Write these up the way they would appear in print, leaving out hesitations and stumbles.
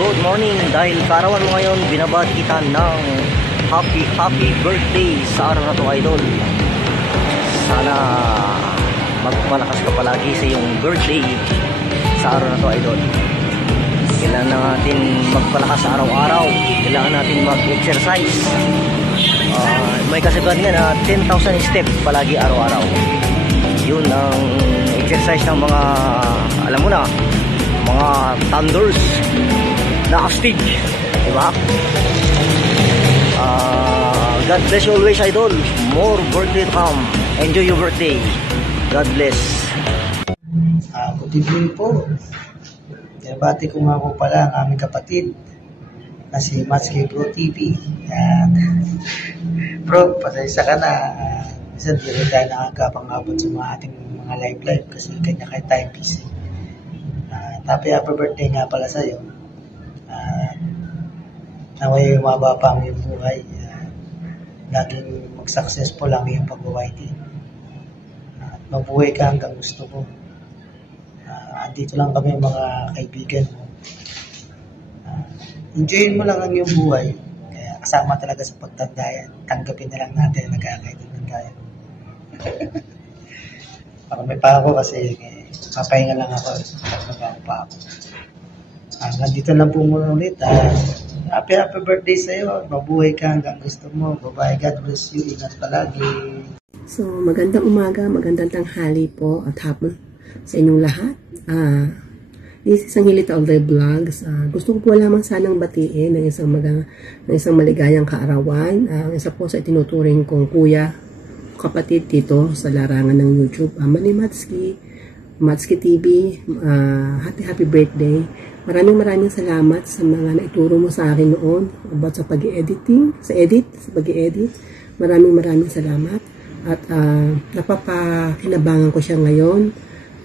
Good morning, dahil karawan mo ngayon, binabad kita ng happy birthday sa araw na to, idol. Sana magpalakas ka palagi sa iyong birthday sa araw na to, idol. Kailangan natin magpalakas araw-araw. Kailangan natin mag-exercise. May kasabihan nga na 10,000 steps palagi araw-araw. Yun ang exercise ng mga, alam mo na, mga thunders na astig, diba? God bless you always, idol. More birthday to come. Enjoy your birthday. God bless. Good evening po. Bati ko nga po pala ang aming kapatid na si Matsuki Pro TV. Bro, pasaysa ka na. Minsan di rin tayo nakakapangabot sa mga ating mga live kasi kanya-kanya tayo busy. Happy birthday nga pala sa'yo. Naway umaba pa ang iyong buhay. Laging mag-successful ang iyong pag-YT. Mabuhay ka hanggang gusto mo. Andito lang kami mga kaibigan mo. Enjoyin mo lang ang iyong buhay. Kaya kasama talaga sa pagtanda yan. Tanggapin na lang natin na nagkakaibigan tayo. Marami pa ako kasi papahinga lang ako. Nagbago pa ako. Nandito lang po muna ulit. Happy birthday sa iyo. Mabuhay ka hanggang gusto mo. Bye-bye. God bless you. Ingat palagi. So, magandang umaga, magandang tanghali po at hapon sa inyong lahat. This is ang Hilita All Day Vlogs. Gusto ko po lamang sanang batiin ng isang maligayang kaarawan. Ang isa po sa itinuturing kong kuya, kapatid dito sa larangan ng YouTube. Mani Matsuki TV, happy birthday. Maraming salamat sa mga naituro mo sa akin noon about sa pag-editing, sa pag-edit. Maraming salamat. At napapakinabangan ko siya ngayon.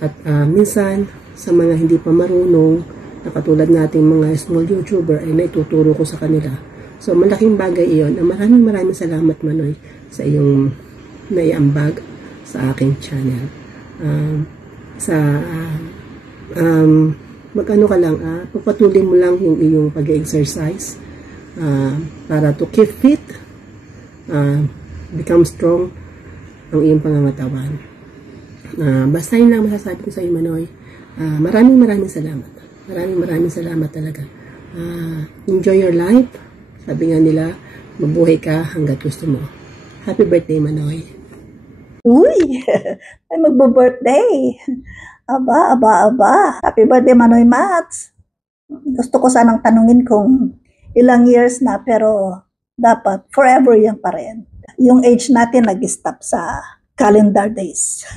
At minsan, sa mga hindi pa marunong, na katulad nating mga small YouTuber, ay naituturo ko sa kanila. So, malaking bagay iyon. Maraming salamat, Manoy, sa iyong naiambag sa aking channel. Mag-ano ka lang, pagpatuloy mo lang yung iyong pag-exercise para to keep fit, become strong ang iyong pangangatawan. Basta yun lang masasabi ko sa iyo, Manoy. Maraming salamat. Maraming salamat talaga. Enjoy your life. Sabi nga nila, mabuhay ka hanggat gusto mo. Happy birthday, Manoy. Uy! Ay magbo-birthday. Aba. Happy birthday, Manoy Mats. Gusto ko sanang tanungin kung ilang years na, pero dapat forever yan pa rin. Yung age natin nag-stop sa calendar days.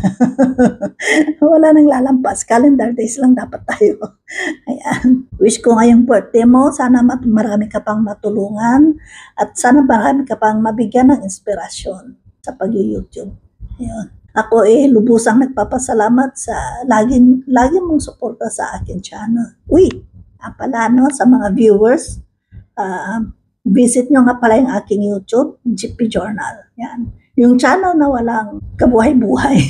Wala nang lalampas. Calendar days lang dapat tayo. Ayan. Wish ko ngayong birthday mo, sana marami ka pang matulungan at sana marami ka pang mabigyan ng inspirasyon sa pag-YouTube. Ayan. Ako lubusang nagpapasalamat sa laging mong suporta sa akin channel. Uy, pala sa mga viewers, visit nyo nga pala yung aking YouTube, GP Journal. Yan. Yung channel na walang kabuhay-buhay.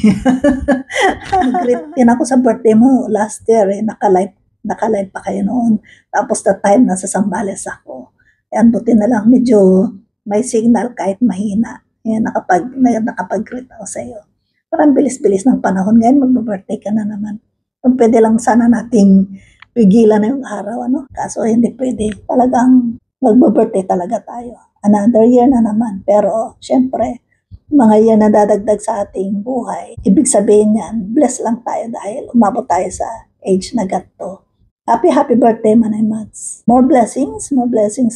Nag-greet din ako sa birthday mo last year. Naka-live pa kayo noon. Tapos the time nasa Sambales ako. Yan, buti na lang medyo may signal kahit mahina. Yan, nakapag-greet ako sa iyo. Parang bilis-bilis ng panahon ngayon, mag-birthday ka na naman. Kung pwede lang sana nating pigilan na yung araw, Kaso hindi pwede. Talagang mag-birthday talaga tayo. Another year na naman. Pero, syempre, mga year na dadagdag sa ating buhay. Ibig sabihin yan, bless lang tayo dahil umabot tayo sa age na ganito. Happy birthday, Manay Mats. More blessings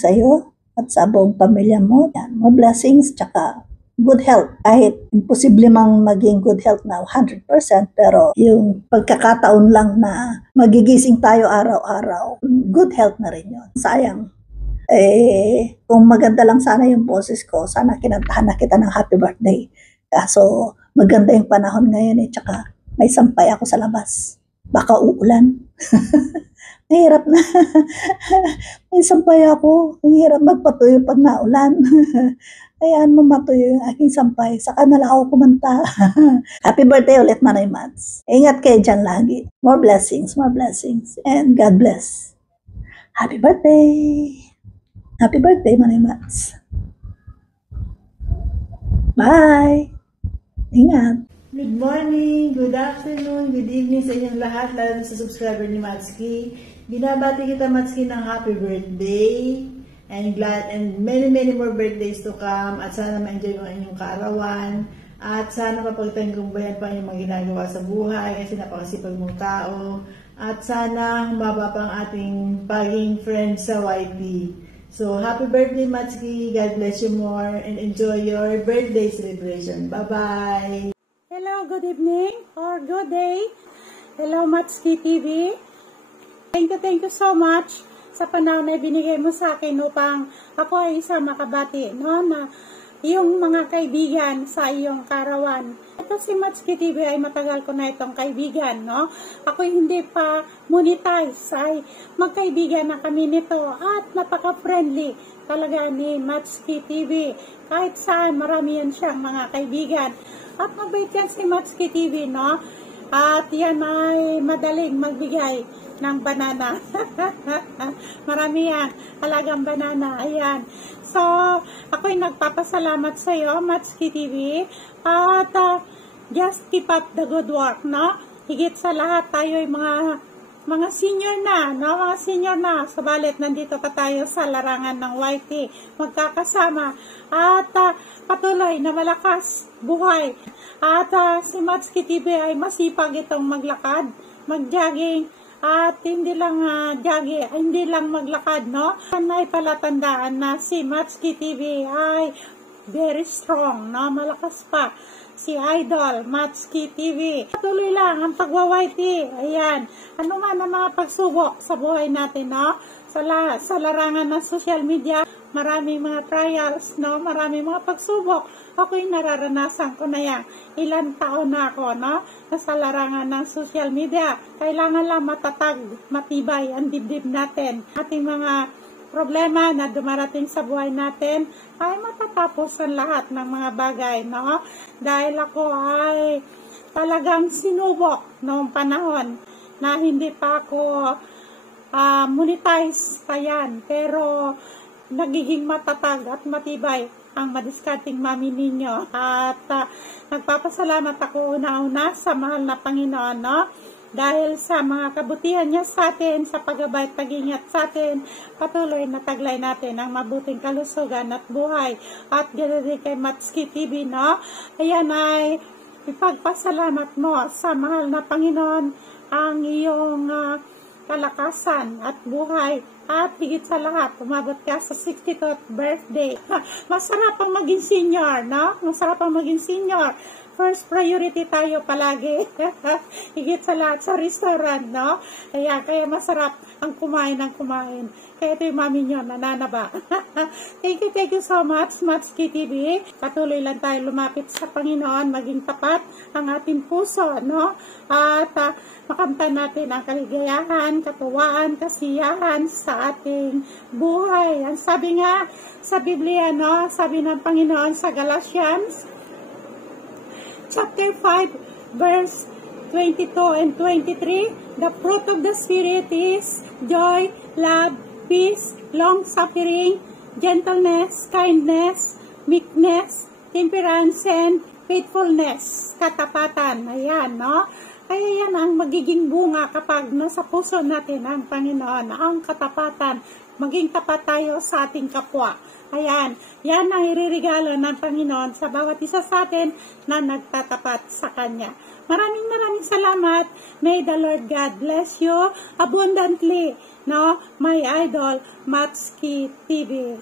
sa iyo at sa buong pamilya mo. Yan, more blessings, tsaka good health. Kahit imposible mang maging good health na 100%, pero yung pagkakataon lang na magigising tayo araw-araw, good health na rin yun. Sayang. Kung maganda lang sana yung boses ko, sana kinantahan na kita ng happy birthday. Kaso maganda yung panahon ngayon tsaka may sampay ako sa labas. Baka uulan. Mahirap na. May sampay ako. Mahirap magpatuyo pag naulan. Hayaan mo matuyo yung aking sampay. Saka na lang ako kumanta. Happy birthday ulit, Manay Mats. Ingat kayo dyan lagi. More blessings, and God bless. Happy birthday! Happy birthday, Manoy Mats. Bye! Ingat! Good morning, good afternoon, good evening sa inyong lahat, lalo na sa subscriber ni Matsuki. Binabati kita, Matsuki, ng happy birthday and many more birthdays to come, at sana ma-enjoy mo ang inyong kaarawan, at sana mapagtanggubayan pa ang inyong mga ginagawa sa buhay kasi napakasipag mong tao, at sana humaba pa ang ating paging friends sa YT. So, happy birthday, Matsuki. God bless you more and enjoy your birthday celebration. Bye-bye! Hello, good evening or good day. Hello, Matsuki TV. Thank you so much sa panahon na binigay mo sa akin upang ako ay isang makabati, no, na iyong mga kaibigan sa iyong karawan. Ito si Matsuki TV ay matagal ko na itong kaibigan, no. Ako hindi pa monetize, ay magkaibigan na kami nito at napaka-friendly talaga ni Matsuki TV. Kahit saan, marami yan siyang mga kaibigan. At mabait yan si Matsuki TV, no? At yan ay madaling magbigay ng banana. Marami yan. Halagang banana. Ayan. So, ako'y nagpapasalamat sa iyo, Matsuki TV. At just keep up the good work, no? Higit sa lahat, tayo ay mga senior na, no? Mga senior na. Subalit, nandito pa tayo sa larangan ng YT. Magkakasama. At patuloy na malakas buhay. At si Matsuki TV ay masipag itong maglakad, mag-jogging, at hindi lang hindi lang maglakad, no? Ay palatandaan na si Matsuki TV ay very strong, no? Malakas pa si Idol Matsuki TV. Patuloy lang ang pagwa-YT. Ayan. Ano man ang mga pagsubok sa buhay natin, no? Sa larangan ng social media, maraming mga trials, no? Maraming mga pagsubok. Ako'y nararanasan ko na yan. Ilan taon na ako, no? Nasa larangan ng social media. Kailangan lang matatag, matibay ang dibdib natin. Ating mga problema na dumarating sa buhay natin ay matatapos ang lahat ng mga bagay, no? Dahil ako ay talagang sinubok noong panahon na hindi pa ako monetize pa yan. Pero nagiging matatag at matibay ang madiskarting mami ninyo. At nagpapasalamat ako una-una sa mahal na Panginoon, no? Dahil sa mga kabutihan niya sa atin, sa paggabay at pag-ingat sa atin, patuloy na taglay natin ang mabuting kalusugan at buhay. At ganoon din kay Matsuki TV, no? Ayan ay ipagpasalamat mo sa mahal na Panginoon ang iyong kalakasan at buhay. At higit sa lahat, umabot ka sa 62th birthday. Masarap ang maging senior, no? Masarap ang maging senior. First priority tayo palagi. Higit sa lahat sa restaurant, no? Kaya masarap ang kumain ng kumain. Kaya ito yung mami nyo, nananaba. Thank you so much, Matsuki TV. Patuloy lang tayo lumapit sa Panginoon, maging tapat ang ating puso, no? At makamtan natin ang kaligayahan, katuwaan, kasiyahan sa ating buhay. Ang sabi nga sa Biblia, no? Sabi ng Panginoon sa Galatians, chapter 5, verse 22 and 23, the fruit of the Spirit is joy, love, peace, long-suffering, gentleness, kindness, meekness, temperance, and faithfulness, katapatan. Ayan, no? Kaya yan ang magiging bunga kapag nasa puso natin ang Panginoon, ang katapatan. Maging tapat tayo sa ating kapwa. Ayan, yan ang iririgalo ng Panginoon sa bawat isa sa atin na nagtatapat sa Kanya. Maraming salamat. May the Lord God bless you abundantly, no? My idol, Matsuki TV.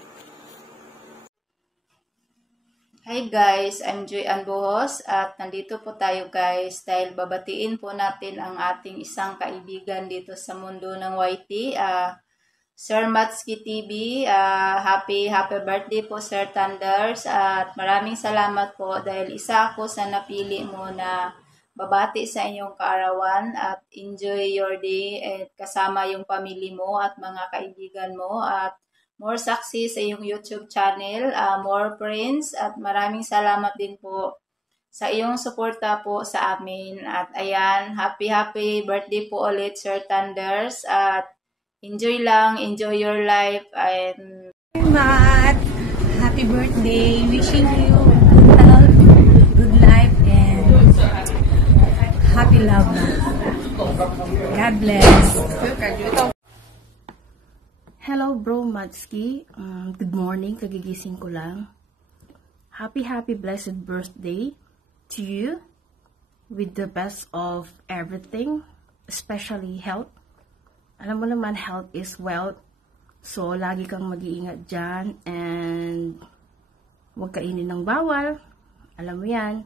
Hi guys, I'm Joy Ann Buhos at nandito po tayo guys dahil babatiin po natin ang ating isang kaibigan dito sa mundo ng YT, Sir Matsuki TV. Happy birthday po Sir Thunders at maraming salamat po dahil isa ako sa napili mo na babati sa inyong kaarawan at enjoy your day at kasama yung pamilya mo at mga kaibigan mo at more success sa iyong YouTube channel, more friends at maraming salamat din po sa iyong suporta po sa amin. At ayan, happy birthday po ulit Sir Thunders at enjoy lang, enjoy your life, and Matt, happy birthday. Wishing you good health, good life, and happy love. God bless. Hello bro Matski, good morning, kagigising ko lang. Happy blessed birthday to you with the best of everything, especially health. Alam mo naman, health is wealth. So, lagi kang mag-iingat dyan and huwag kainin ng bawal. Alam mo yan.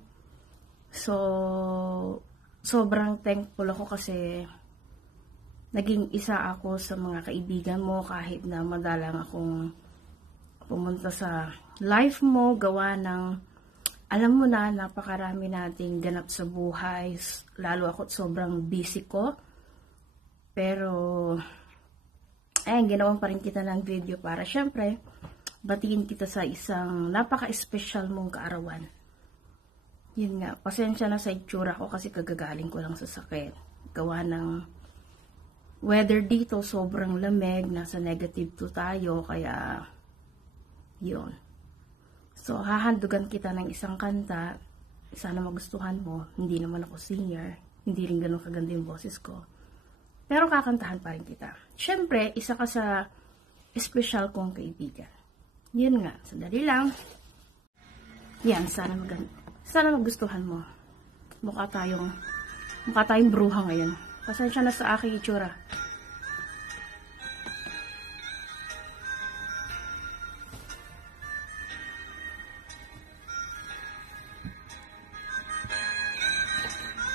So, sobrang thankful ako kasi naging isa ako sa mga kaibigan mo kahit na madalang akong pumunta sa life mo, gawa ng, alam mo na, napakarami nating ganap sa buhay, lalo ako sobrang busy ko. Pero, ginawan pa rin kita ng video para syempre, batiin kita sa isang napaka-special mong kaarawan. Yun nga, pasensya na sa itsura ko kasi kagagaling ko lang sa sakit. Gawa ng weather dito, sobrang lamig, nasa negative 2 tayo, kaya yun. So, hahandugan kita ng isang kanta, sana magustuhan mo, hindi naman ako singer, hindi rin ganun kaganda yung boses ko. Pero kakantahan pa rin kita. Siyempre, isa ka sa special kong kaibigan. Yun nga, sandali lang. Yan, sana magustuhan mo. Mukha tayong bruha ngayon. Pasensya na sa aking itsura.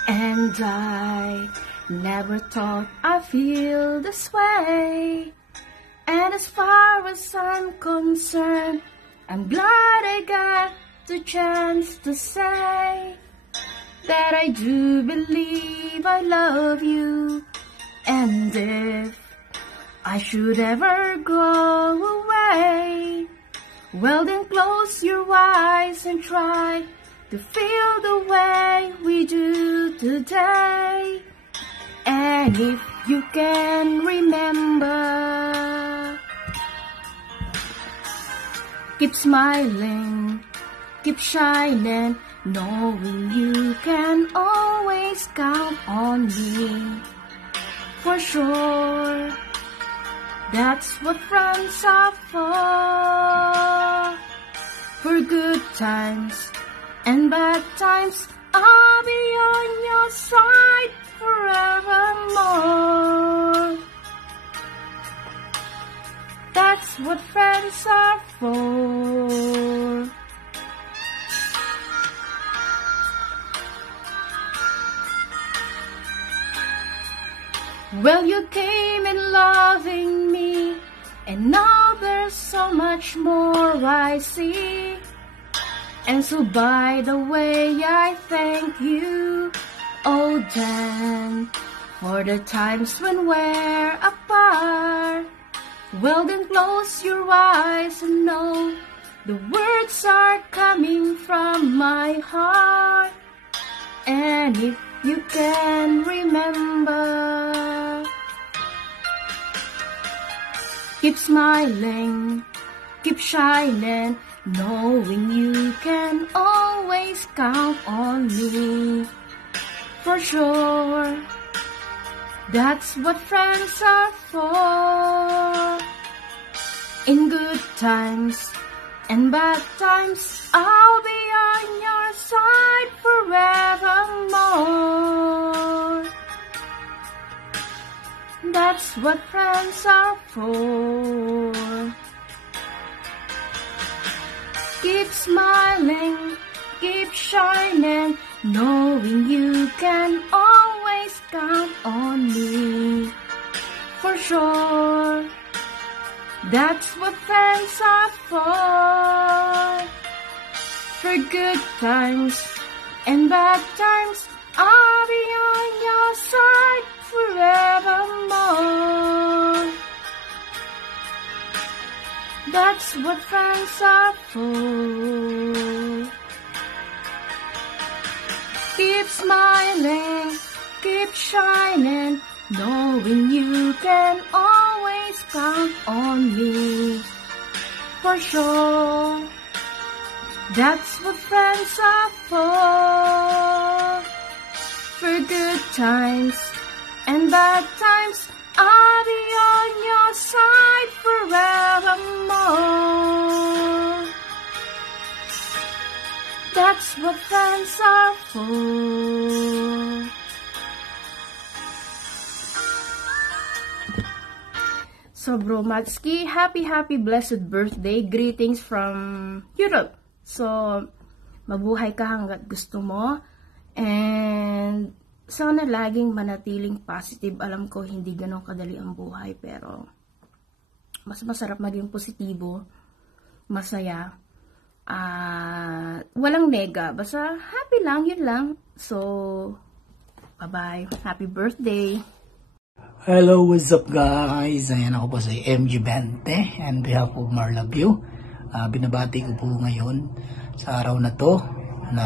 And I never thought I'd feel this way. And as far as I'm concerned, I'm glad I got the chance to say that I do believe I love you. And if I should ever go away, well then close your eyes and try to feel the way we do today. And if you can remember, keep smiling, keep shining, knowing you can always count on me. For sure, that's what friends are for good times and bad times, I'll be on your side forevermore. That's what friends are for. Well, you came in loving me, and now there's so much more I see. And so by the way, I thank you, oh Dan, for the times when we're apart. Well then close your eyes and know the words are coming from my heart. And if you can remember, keep smiling, keep shining, knowing you can always count on me. For sure, that's what friends are for. In good times and bad times, I'll be on your side forevermore. That's what friends are for. Keep smiling, keep shining, knowing you can always count on me. For sure, that's what friends are for. For good times and bad times, I'll be on your side forevermore. That's what friends are for. Keep smiling, keep shining, knowing you can always count on me. For sure, that's what friends are for good times and bad times. I'll be on your side forevermore. That's what friends are for. So, Bro Matsuki, happy blessed birthday. Greetings from Europe. So, mabuhay ka hanggat gusto mo. And, sana laging manatiling positive. Alam ko, hindi ganun kadali ang buhay. Pero, mas masarap maging positibo. Masaya. Walang nega. Basta, happy lang, yun lang. So, bye-bye. Happy birthday. Hello, what's up guys? Ayan ako po sa MG20 and behalf of Marla View. Binabati ko po ngayon sa araw na to na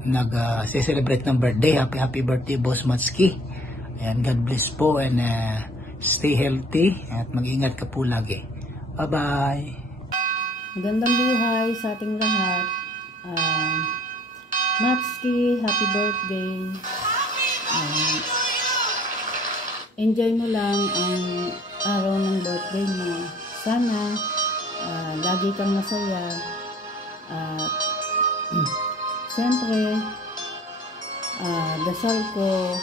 nag-celebrate ng birthday. Happy birthday, Boss Matsuki. Ayan, God bless po and stay healthy at mag-ingat ka po lagi. Bye-bye! Magandang buhay sa ating lahat. Matsuki, happy birthday. Enjoy mo lang ang araw ng birthday mo. Sana lagi kang masaya. At siyempre, dasal ko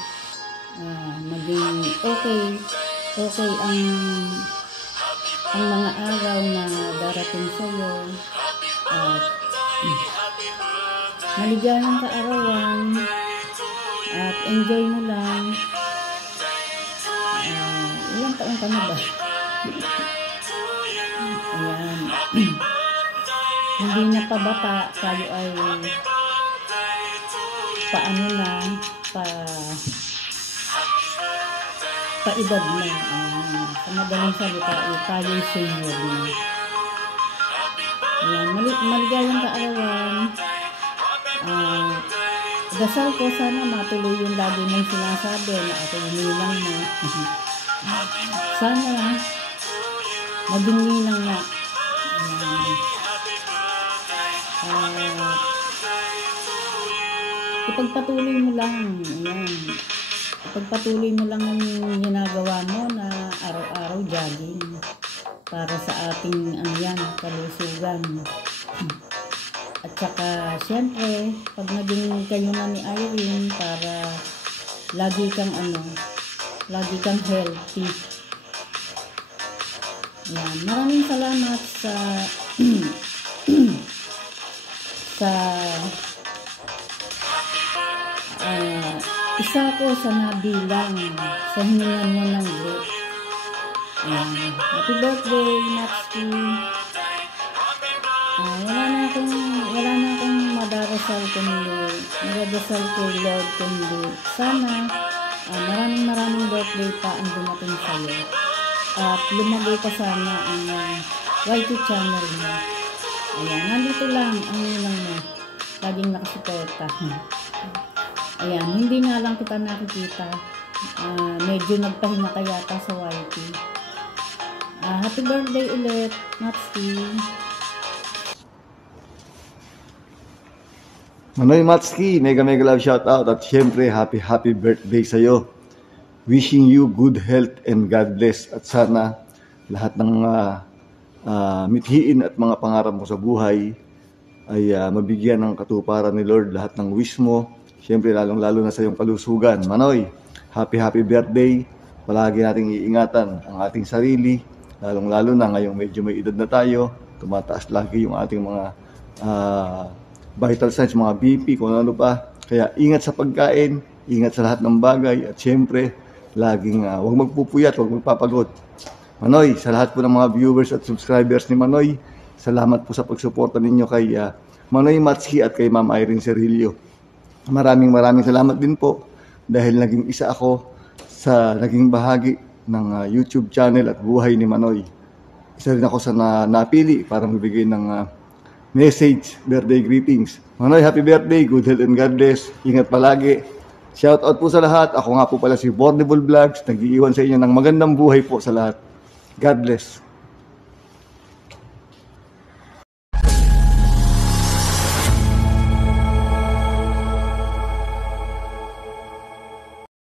maging okay ang mga araw na darating sa'yo. At maligayang kaarawan at enjoy mo lang. Ilang taon ka na ba? Ayan. Hindi na pa bata, tayo ay paano na, paedad na. Sa madaling salita, tayo ay senior na. Ayan. Maligayang kaarawan. Dasal ko sana matuloy yung lagi mong sinasabi na ako umilang na. Sana maging ninang na. Ipagpatuloy mo lang. Ayan. Ipagpatuloy mo lang ang ginagawa mo na araw-araw jogging para sa ating kalusugan. At saka, siyempre, pag naging kayo na ni Irene, para lagi kang healthy. Yan. Maraming salamat sa isa ko sa nabilang sa hiningan mo ng group. Happy birthday, Matsuki. Wala na akong madarasal ko, Lord, kundi sana maraming birthday pa ang dumating sa'yo at lumagay ka sana ang YT channel mo. Ayan, nandito lang ang ninang mo, laging nakasuporta. Ayan, hindi nga lang kita nakikita, medyo nagpahinga ka yata sa YT. Happy birthday ulit, Matsuki. Manoy Matsuki, mega love shoutout at syempre happy birthday sa'yo. Wishing you good health and God bless at sana lahat ng mithiin at mga pangarap mo sa buhay ay mabigyan ng katuparan ni Lord lahat ng wish mo. Syempre lalong-lalo na sa iyong kalusugan. Manoy, happy birthday. Palagi nating iingatan ang ating sarili, lalong-lalo na ngayong medyo may edad na tayo. Tumataas lagi yung ating mga vital signs, mga BP, kung ano pa. Kaya ingat sa pagkain, ingat sa lahat ng bagay, at syempre, laging huwag magpupuyat, huwag magpapagod. Manoy, sa lahat po ng mga viewers at subscribers ni Manoy, salamat po sa pagsuporta ninyo kay Manoy Matsuki at kay Ma'am Irene Cerrillo. Maraming salamat din po dahil naging isa ako sa naging bahagi ng YouTube channel at buhay ni Manoy. Isa rin ako sa napili para magbigay ng message, birthday greetings. Manoy, happy birthday, good health and God bless. Ingat palagi. Shout out po sa lahat. Ako nga po pala si Bornable Vlogs. Nag-iiwan sa inyo ng magandang buhay po sa lahat. God bless.